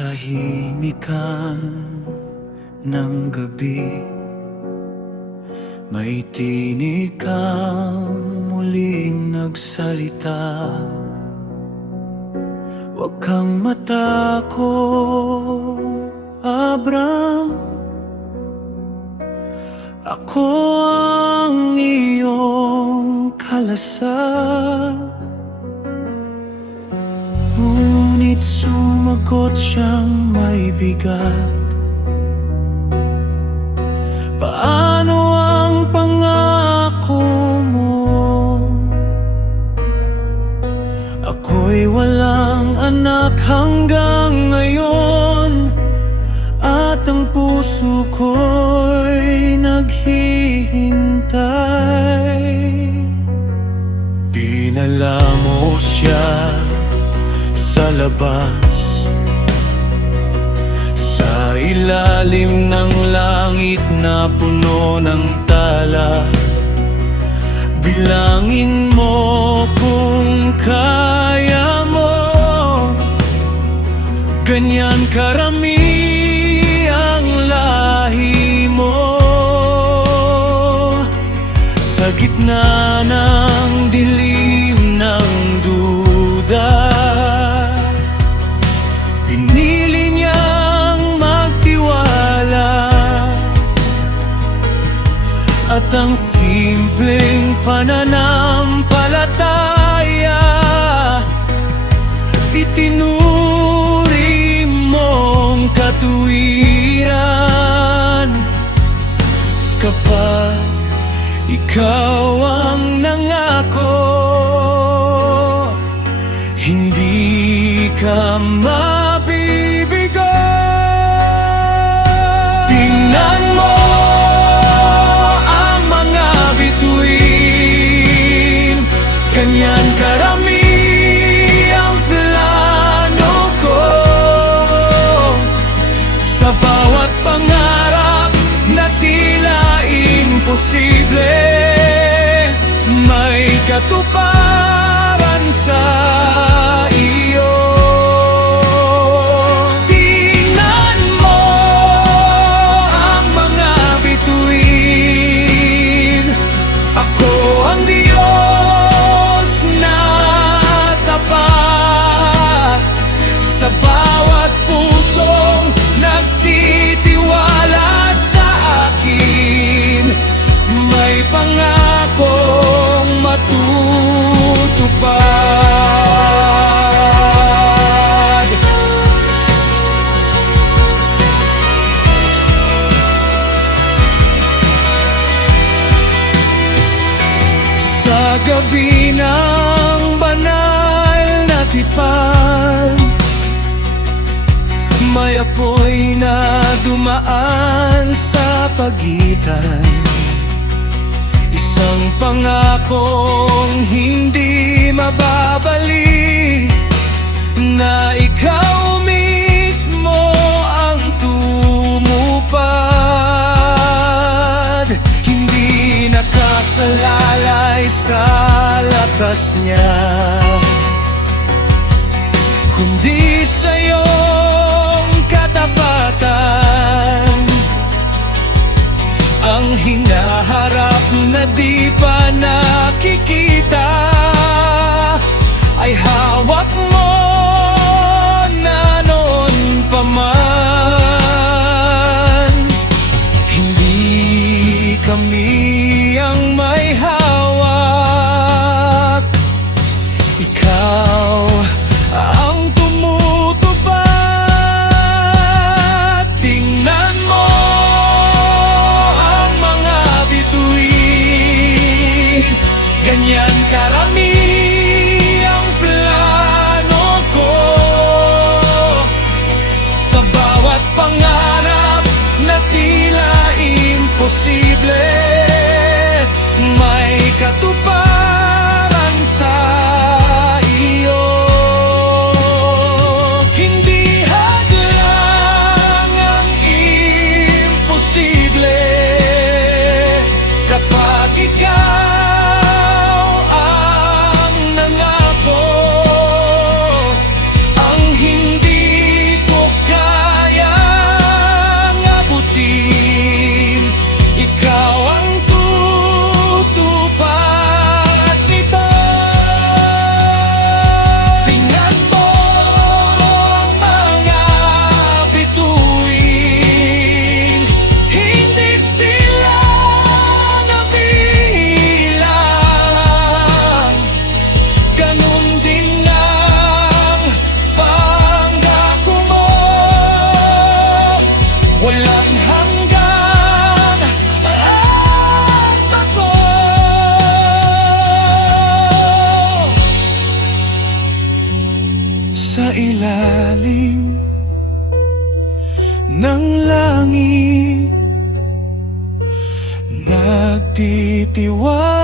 katahimikan ng gabi, may tinig kang muling nagsalita. Huwag kang matakot, Abram. Ako ang iyong kalasag. Ngunit sumagot siyang may bigat. Paano ang pangako mo? Ako'y walang anak hanggang ngayon, at ang puso ko'y naghihintay. Dinala mo siya sa labas, sa ilalim ng langit na puno ng tala. Bilangin mo kung kaya mo, ganyan karami ang lahi mo. Sa gitna ng dilim ng duda, pinili niyang magtiwala. At ang simpleng pananampalataya, itinuri mong katuwiran. Kapag ikaw ang nangako, hindi ka mabibigo. Tingnan mo ang mga bituin, ganyan karami ang plano ko. Sa bawat pangarap na tila imposible, may katuparan sa iyo. Tingnan mo ang mga bituin, ako ang Diyos na tapat. Sa bawat pusong nagtitiwala sa akin, may pangakong matutupad. Sa gabi ng banal na tipan, may apoy na dumaan sa pagitan. Isang pangakong hindi mababali, na ikaw mismo ang tumupad. Hindi nakasalalay sa lakas niya, kundi sa iyong katapatan. Ang hinaharap na di pa nakikita ay hawak mo na noon pa man. Hindi kami ang may hawak, ikaw ang tumutupad. Tingnan mo ang mga bituin, ganyan karami ang plano ko. Sa bawat pangarap na tila imposible, may katuparan sa iyo. Hindi hadlang ang imposible kapag ikaw ang nangako. Ang hindi ko walang hanggan at ako sa ilalim ng langit magtitiwala